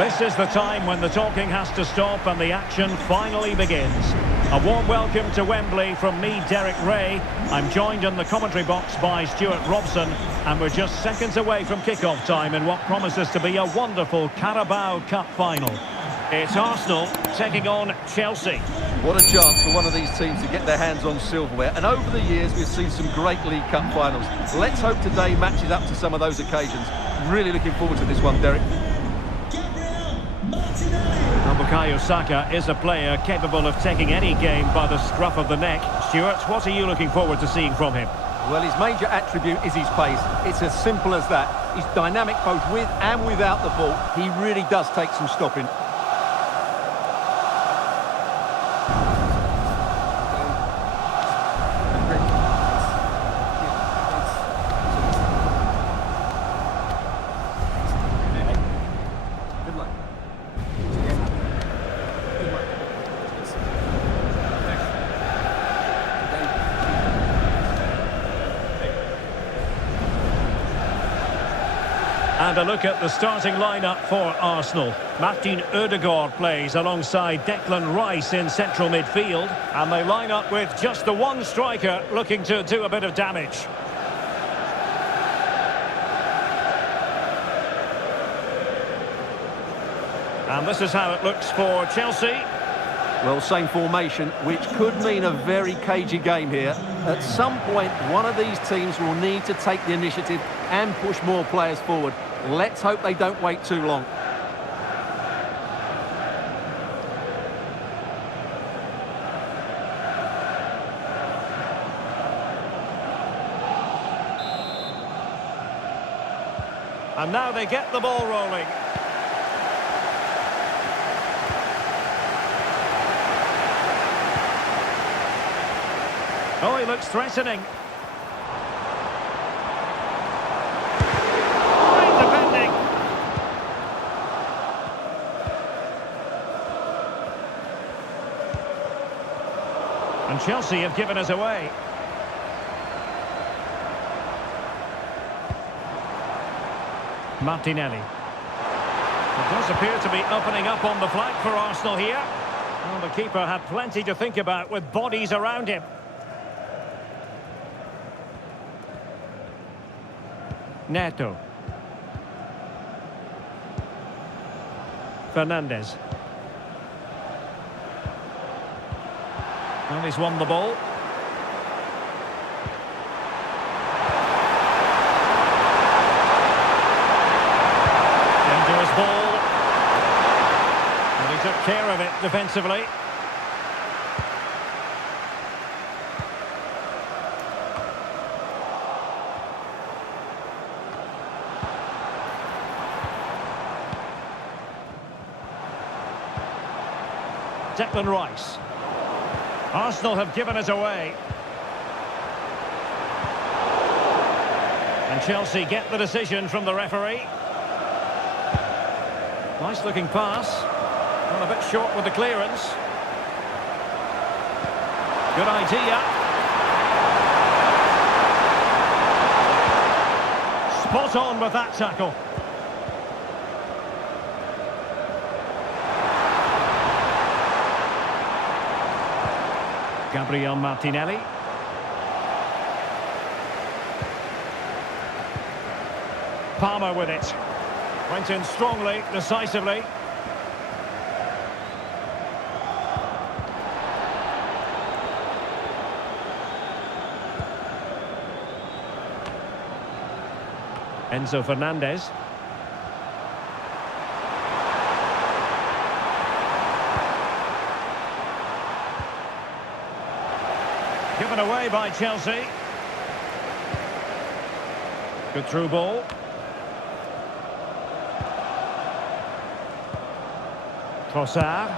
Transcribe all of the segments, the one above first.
This is the time when the talking has to stop and the action finally begins. A warm welcome to Wembley from me, Derek Ray. I'm joined in the commentary box by Stuart Robson, and we're just seconds away from kick-off time in what promises to be a wonderful Carabao Cup final. It's Arsenal taking on Chelsea. What a chance for one of these teams to get their hands on silverware. And over the years, we've seen some great League Cup finals. Let's hope today matches up to some of those occasions. Really looking forward to this one, Derek. Saka is a player capable of taking any game by the scruff of the neck. Stuart, what are you looking forward to seeing from him? Well, his major attribute is his pace. It's as simple as that. He's dynamic both with and without the ball. He really does take some stopping. And a look at the starting lineup for Arsenal. Martin Odegaard plays alongside Declan Rice in central midfield. And they line up with just the one striker looking to do a bit of damage. And this is how it looks for Chelsea. Well, same formation, which could mean a very cagey game here. At some point, one of these teams will need to take the initiative and push more players forward. Let's hope they don't wait too long. And now they get the ball rolling. Oh, he looks threatening. Great defending. And Chelsea have given us away. Martinelli. It does appear to be opening up on the flank for Arsenal here. Well, the keeper had plenty to think about with bodies around him. Neto. Fernandes. Well, he's won the ball. Dangerous ball. And he took care of it defensively. Declan Rice. Arsenal have given us away. And Chelsea get the decision from the referee. Nice looking pass. Well, a bit short with the clearance. Good idea. Spot on with that tackle. Gabriel Martinelli. Palmer with it. Went in strongly, decisively. Enzo Fernandez. Given away by Chelsea. Good through ball. Trossard.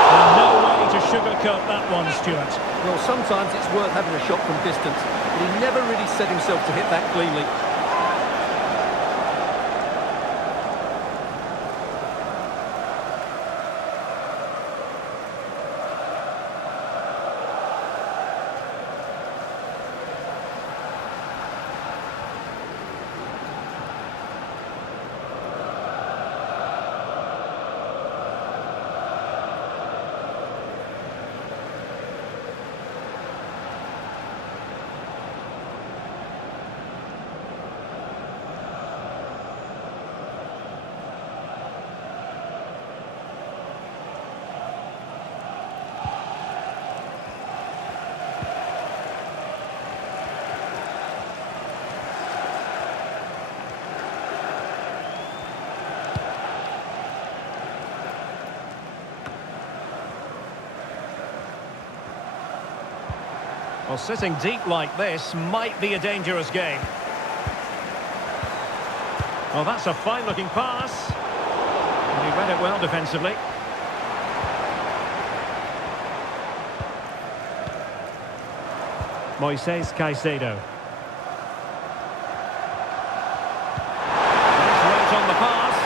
And no way to sugarcoat that one, Stuart. Well, sometimes it's worth having a shot from distance, but he never really set himself to hit that cleanly. Well, sitting deep like this might be a dangerous game. Well, that's a fine-looking pass. And he read it well defensively. Moises Caicedo. Nice weight on the pass.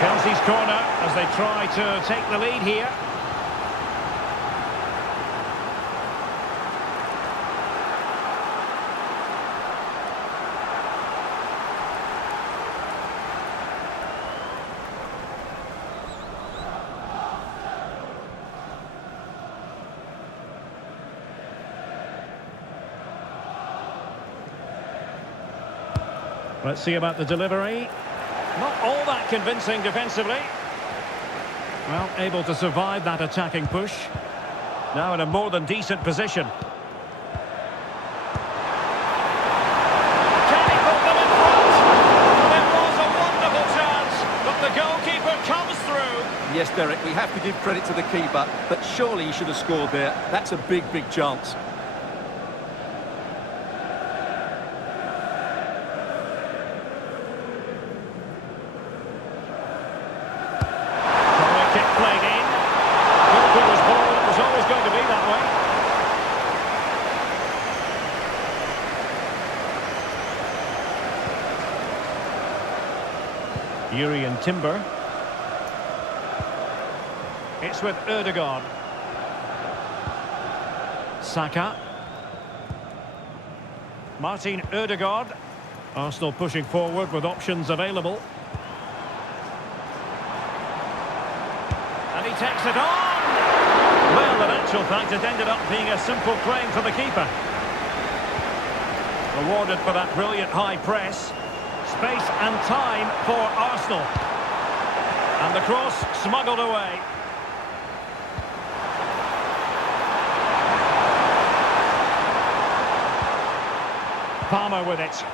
Chelsea's corner as they try to take the lead here. Let's see about the delivery. Not all that convincing defensively. Well, able to survive that attacking push. Now in a more than decent position. Can he put them in front? It was a wonderful chance, but the goalkeeper comes through. Yes, Derek, we have to give credit to the keeper, but surely he should have scored there. That's a big, big chance. Urian Timber. It's with Ødegaard. Saka. Martin Ødegaard. Arsenal pushing forward with options available. And he takes it on! Well, in actual fact, it ended up being a simple claim for the keeper. Rewarded for that brilliant high press. Space and time for Arsenal. And the cross smuggled away. Palmer with it.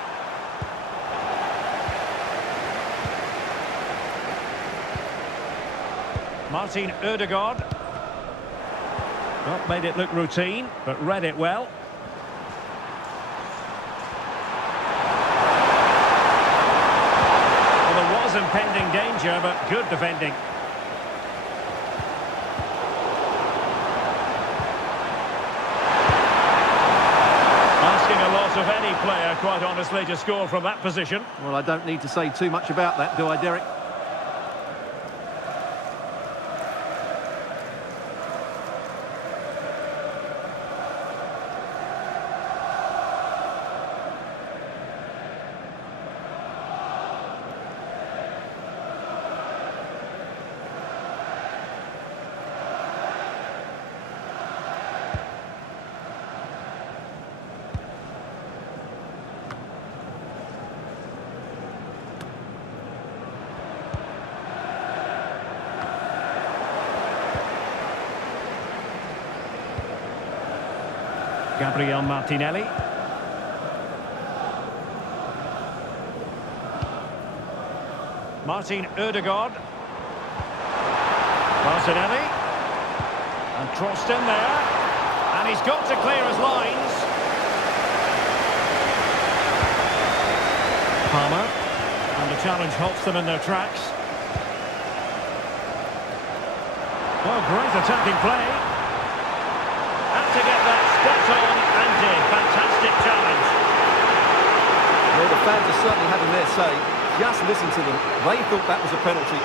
Martin Ødegaard. Well, made it look routine, but read it well. Impending danger, but good defending. Asking a lot of any player, quite honestly, to score from that position. Well, I don't need to say too much about that, do I, Derek? Gabriel Martinelli. Martin Ødegaard. Martinelli. And crossed in there. And he's got to clear his lines. Palmer. And the challenge halts them in their tracks. Well, great attacking play. Had to get that spot on and did. Fantastic challenge. Well, the fans are certainly having their say. Just listen to them. They thought that was a penalty.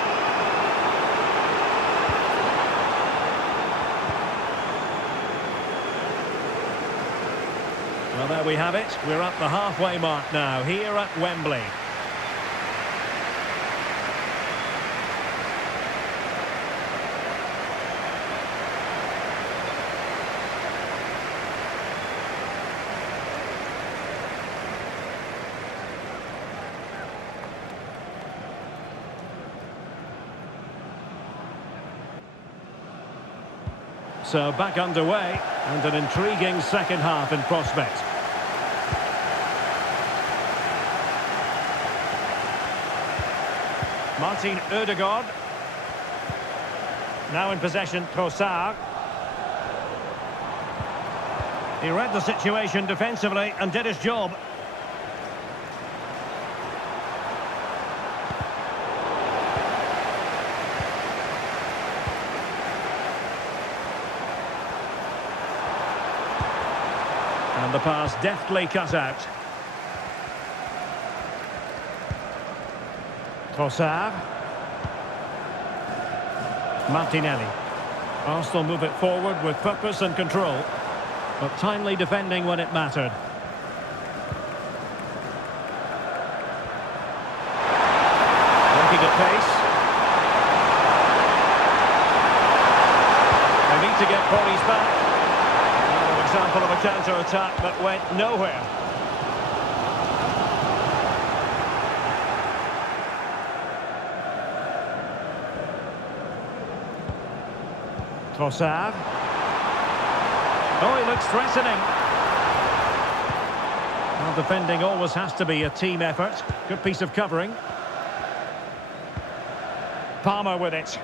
Well, there we have it. We're at the halfway mark now, here at Wembley. So back underway, and an intriguing second half in prospect. Martin Ødegaard. Now in possession, Trossard. He read the situation defensively and did his job. And the pass deftly cut out. Trossard. Martinelli. Arsenal move it forward with purpose and control, but timely defending when it mattered. Working at pace. They need to get bodies back. Another example of a counter-attack that went nowhere. Trossard. Oh, he looks threatening. Well, defending always has to be a team effort. Good piece of covering. Palmer with it.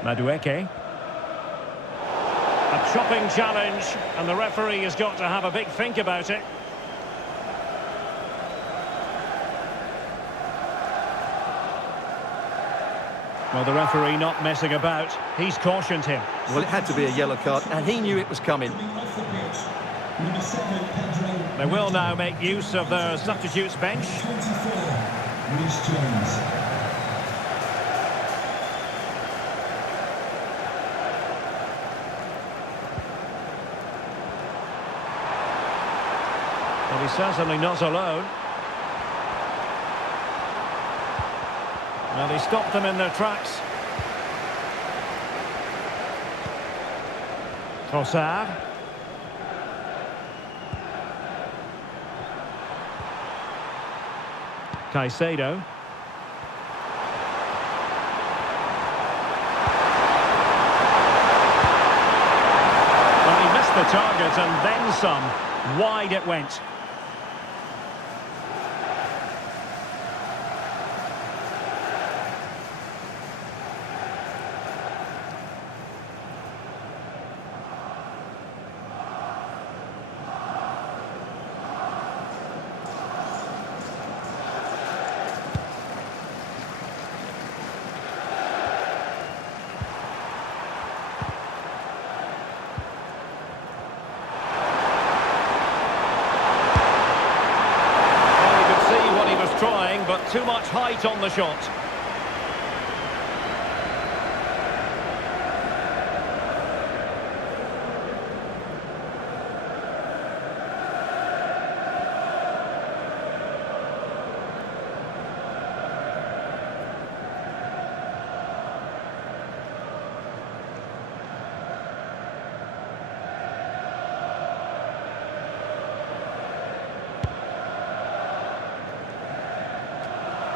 Madueke. A chopping challenge, and the referee has got to have a big think about it. Well, the referee not messing about. He's cautioned him. Well, it had to be a yellow card, and he knew it was coming. They will now make use of their substitutes bench. Well, he's certainly not alone. Well, he stopped them in their tracks. Trossard. Caicedo. Well, he missed the target and then some. Wide it went. Trying, but too much height on the shot.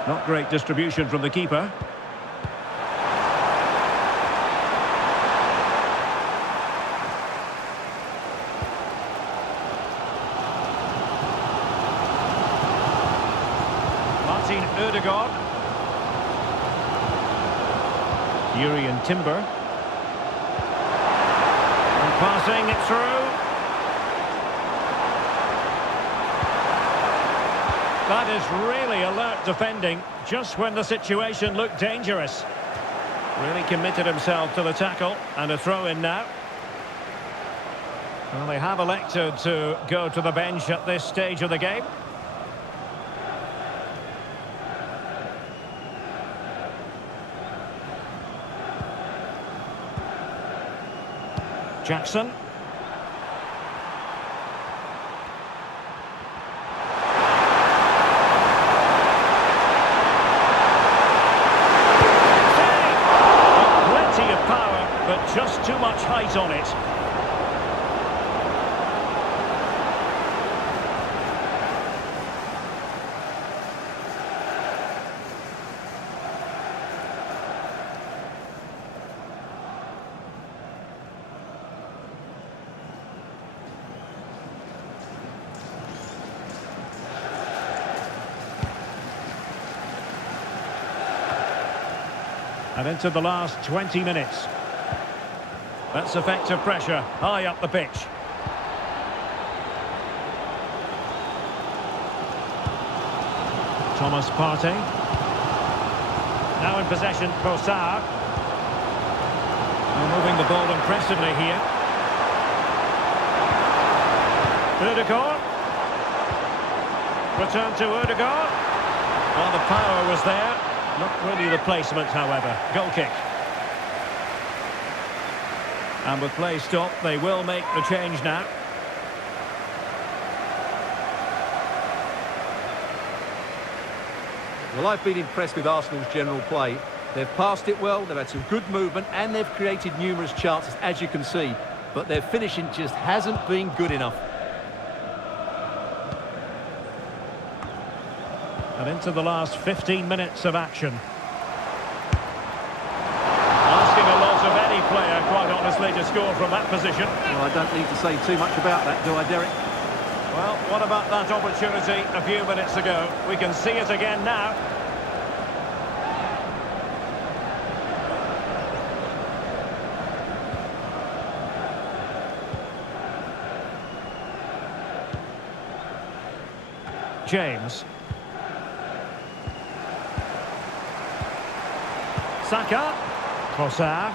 Not great distribution from the keeper. Martin Ødegaard. Urian Timber. And passing it through. That is really alert defending, just when the situation looked dangerous. Really committed himself to the tackle, and a throw-in now. Well, they have elected to go to the bench at this stage of the game. Jackson. But just too much height on it. And into the last 20 minutes. That's effective pressure, high up the pitch. Thomas Partey. Now in possession, Trossard. Moving the ball impressively here. Ødegaard. Return to Ødegaard. Well, the power was there. Not really the placement, however. Goal kick. And with play stopped, they will make the change now. Well, I've been impressed with Arsenal's general play. They've passed it well, they've had some good movement, and they've created numerous chances, as you can see. But their finishing just hasn't been good enough. And into the last 15 minutes of action. Asking a lot of any player, quite honestly, to score from that position. Well, I don't need to say too much about that, do I, Derek? Well, what about that opportunity a few minutes ago? We can see it again now. James. Saka. Trossard.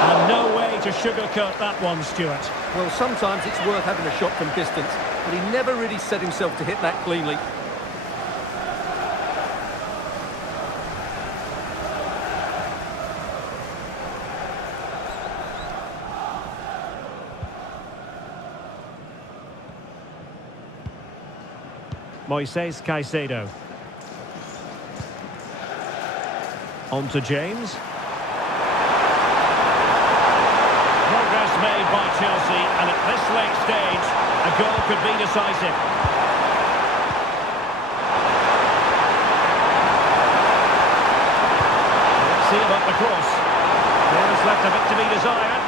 And no way to sugarcoat that one, Stuart. Well, sometimes it's worth having a shot from distance, but he never really set himself to hit that cleanly. Moises Caicedo. On to James. Progress made by Chelsea, and at this late stage, a goal could be decisive. Let's see about the cross. There is left a bit to be desired.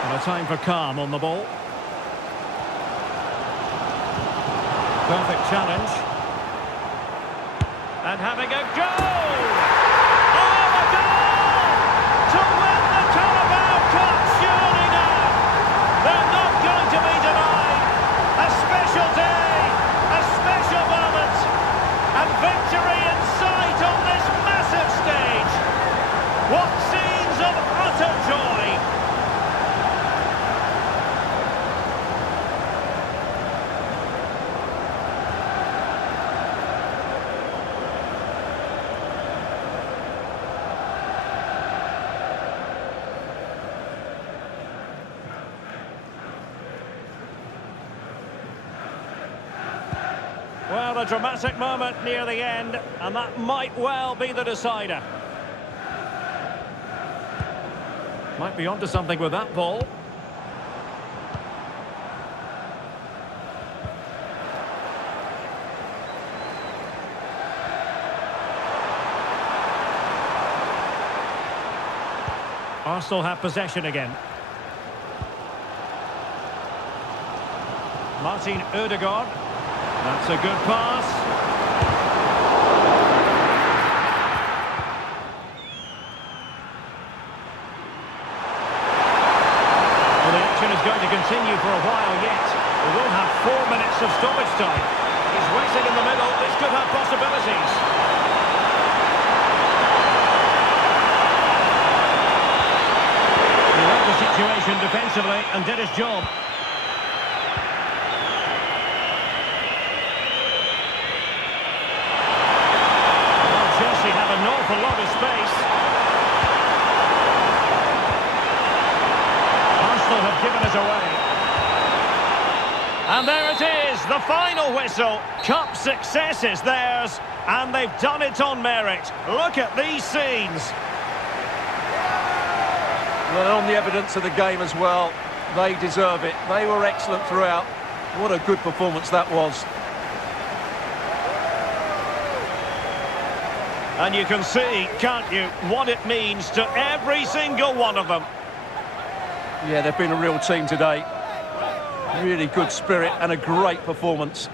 And a time for calm on the ball. Perfect challenge. And having a go! Oh, a goal! To win the Carabao Cup, surely now! They're not going to be denied! A special day! A special moment! And victory in sight on this massive stage! What scenes of utter joy! Well, a dramatic moment near the end, and that might well be the decider. Might be onto something with that ball. Arsenal have possession again. Martin Ødegaard. That's a good pass. Well, the action is going to continue for a while yet. We will have 4 minutes of stoppage time. He's waiting in the middle. This could have possibilities. He read the situation defensively and did his job. An awful lot of space. Arsenal have given it away. And there it is, the final whistle. Cup success is theirs, and they've done it on merit. Look at these scenes. Well, on the evidence of the game as well, they deserve it. They were excellent throughout. What a good performance that was. And you can see, can't you, what it means to every single one of them. Yeah, they've been a real team today. Really good spirit and a great performance.